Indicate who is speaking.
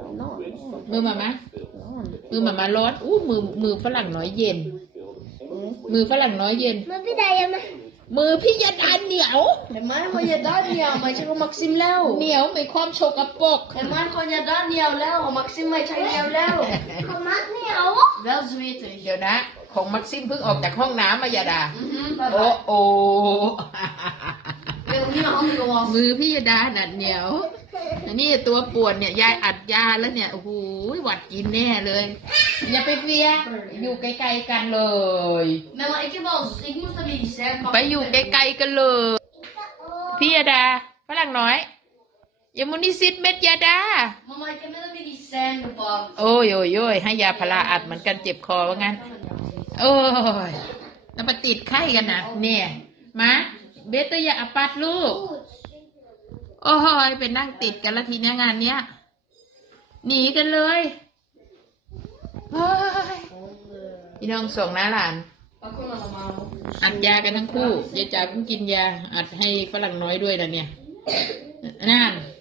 Speaker 1: นอน
Speaker 2: มือมามะ
Speaker 1: นอน
Speaker 2: มือมาร้อนอู้มือฝรั่งน้อยเย็น มือฝรั่งน้อยเย็น
Speaker 3: มือพี่ได้ยังไง
Speaker 2: มือพี่ยดาเหนียว
Speaker 1: Hemma har jag Daniel, men jag har Maxim
Speaker 2: เห
Speaker 1: Leo.
Speaker 2: นียวไม่ความโชกปรก
Speaker 1: Hemma har jag Daniel Leo, och Maxim har jag Leo.
Speaker 3: ของมัดเหนียว
Speaker 1: Väl så vet jag.
Speaker 2: เดี๋ยวนะ ของมักซิมเพิ่งออกจากห้องน้ำมายาดา
Speaker 1: Mhm,
Speaker 2: โอ้
Speaker 1: pappa.
Speaker 2: โอ้
Speaker 1: Vet ni vad han går?
Speaker 2: มือพี่ยดาหนัดเหนียวอันนี้ตัวปวดเนี่ยยายอัดยาแล้วเนี่ยโอ้โหหวัดกินแน่เลย อย่าไปเฟียอยู่ไกลๆกันเลย
Speaker 1: Men man, ikke bare, jeg måste visa.
Speaker 2: ไปอยู่ไกลๆกันเลย พี่ยดาฝรั่งน้อยยามุนิซิดเม็ดยาดา
Speaker 1: Mamma, jeg kan med medicin på.
Speaker 2: โอ้ยโอ้ยโอ้ยให้ยาพาราอัดเหมือนกันเจ็บคอว่างั้น โอ้ยแล้วมาติดไข้กันนะเนี่ยมาเบสตัวอย่าอปัดลูก โอ้ยเป็นนั่งติดกันละทีเนี้ยงานเนี้ยหนีกันเลยโอ้ยพี่น้องส่งนะหลาน
Speaker 1: Vad kommer mamma?
Speaker 2: อัดยากันทั้งคู่ยายจ๋าเพิ่งกินยาอัดให้ฝรั่งน้อยด้วยนะเนี่ยนั่น